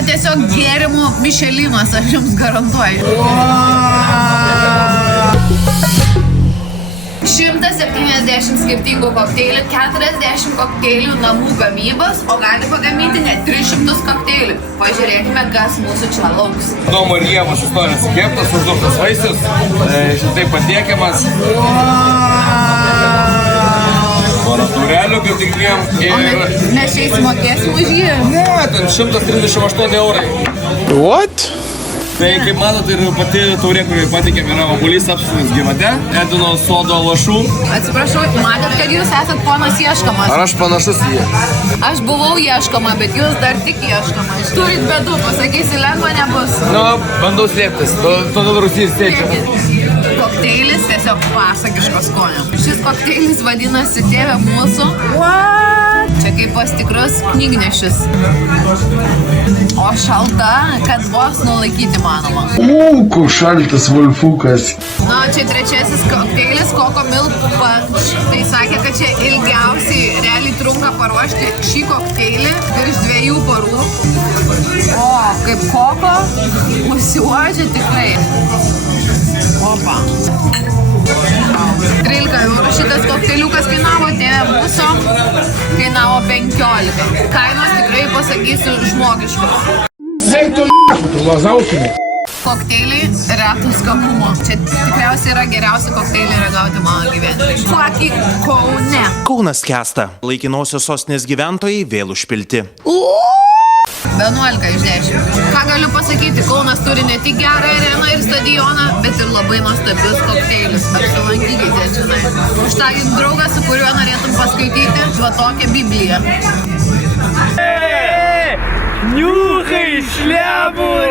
yra tiesiog gėrimų Mišelinas, aš jums garantuoju. 170 skirtingų kokteilių, 40 kokteilių namų gamybos, o gali pagaminti net 300 kokteilių. Pažiūrėkime, kas mūsų čia lauks. Domo ir Ievos istorijos keptas, užduotas vaisius, šitai patiekiamas. Porą taurelių, kaip tik dviem. Mes čia įsimokėsim už jį? Ne, ten 138 eurai. What? Tai kaip matote, ir pati taurė, kurį patikėm, yra obuolys apsuptas gyvate, Edino sodo lašų. Atsiprašau, matėt, kad jūs esat ponas ieškomas. Ar aš panašus į jį? Aš buvau ieškoma, bet jūs dar tik ieškoma. Turit bėdų, pasakysi, lengva nebus. Nu, bandau slėptis, todėl Rusijos tėčia. Kokteilis tiesiog pasakiško skonio. Šis kokteilis vadinasi Tėve mūsų. Čia kaip pas tikrus knygnešis. O šalta, kad vos nulaikyti manoma. Koks šaltas Wolfukas. Na, čia trečiasis kokteilis, Coco Milk Punch. Tai sakė, kad čia ilgiausiai realiai trunka paruošti šį kokteilį virš 2 parų. O, kaip Coco, užsiuodžia tikrai. Opa. 13 eurų šitas kokteiliukas kainavo, Tėve mūsų kainavo 15. Kainos tikrai pasakysiu žmogiškos. Kokteiliai reto skanumo. Čia tikriausiai yra geriausi kokteiliai ragauti mano gyvenime. Fucking Kaune. Kaunas skęsta. Laikinosios sostinės gyventojai vėl užpilti. 11 iš 10. Ką galiu pasakyti, Kaunas turi ne tik gerą areną ir stadioną, bet ir labai nuostabius kokteilius. Apsilankykite žinai. Užtagink draugą, su kuriuo norėtum paskaityti va tokią Bibliją. Нюхай шляпу!